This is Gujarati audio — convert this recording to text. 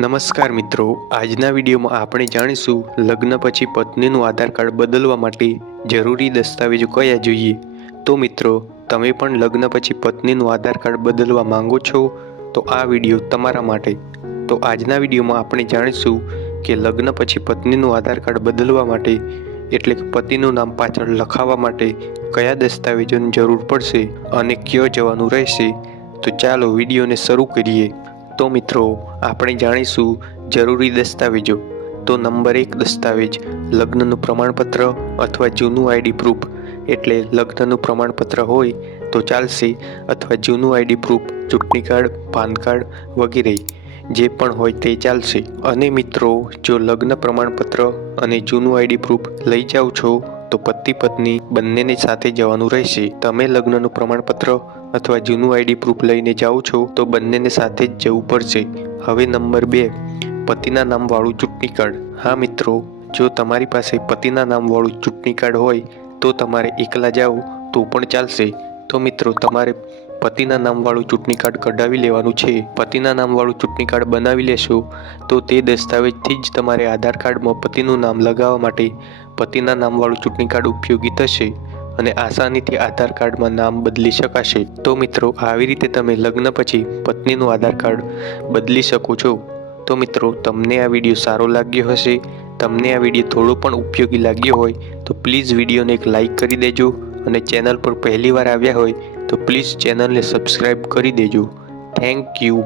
નમસ્કાર મિત્રો, આજના વિડીયોમાં આપણે જાણીશું લગ્ન પછી પત્નીનું આધાર કાર્ડ બદલવા માટે જરૂરી દસ્તાવેજો કયા જોઈએ। તો મિત્રો, તમે પણ લગ્ન પછી પત્નીનું આધાર કાર્ડ બદલવા માંગો છો તો આ વિડીયો તમારા માટે। તો આજના વિડીયોમાં આપણે જાણીશું કે લગ્ન પછી પત્નીનું આધાર કાર્ડ બદલવા માટે એટલે કે પતિનું નામ પાછળ લખાવવા માટે કયા દસ્તાવેજોની જરૂર પડશે અને ક્યાં જવાનું રહેશે। તો ચાલો વિડીયોને શરૂ કરીએ। તો મિત્રો, આપણે જાણીશું જરૂરી દસ્તાવેજો। તો નંબર 1 દસ્તાવેજ લગ્નનું પ્રમાણપત્ર અથવા જૂનું આઈડી પ્રૂફ। એટલે લગ્નનું પ્રમાણપત્ર હોય તો ચાલશે અથવા જૂનું આઈડી પ્રૂફ, ચૂંટણી કાર્ડ, પાન કાર્ડ વગેરે જે પણ હોય તે ચાલશે। અને મિત્રો, જો લગ્ન પ્રમાણપત્ર અને જૂનું આઈડી પ્રૂફ લઈ જાઓ છો તો પતિ પત્ની બંનેને સાથે જવાનું રહેશે। તમે લગ્નનું પ્રમાણપત્ર અથવા જૂનું આઈડી પ્રૂફ લઈને જાઓ છો તો બંનેને સાથે જ જવું પડશે। હવે નંબર 2 પતિના નામવાળું ચૂંટણી કાર્ડ। હા મિત્રો, જો તમારી પાસે પતિના નામવાળું ચૂંટણી કાર્ડ હોય તો તમારે એકલા જાઓ તો પણ ચાલશે। તો મિત્રો, તમારે પતિના નામવાળું ચૂંટણી કાર્ડ કઢાવી લેવાનું છે। પતિના નામવાળું ચૂંટણી કાર્ડ બનાવી લેશો તો તે દસ્તાવેજથી જ તમારે આધાર કાર્ડમાં પતિનું નામ લગાવવા માટે પતિના નામવાળું ચૂંટણી કાર્ડ ઉપયોગી થશે અને આસાનીથી આધાર કાર્ડમાં નામ બદલી શકાશે। તો મિત્રો, આવી રીતે તમે લગ્ન પછી પત્નીનું આધાર કાર્ડ બદલી શકો છો। તો મિત્રો, તમને આ વિડીયો સારો લાગ્યો હશે, તમને આ વિડીયો થોડો પણ ઉપયોગી લાગ્યો હોય તો પ્લીઝ વિડીયોને એક લાઈક કરી દેજો અને ચેનલ પર પહેલીવાર આવ્યા હોય તો પ્લીઝ ચેનલને સબસ્ક્રાઈબ કરી દેજો। Thank you.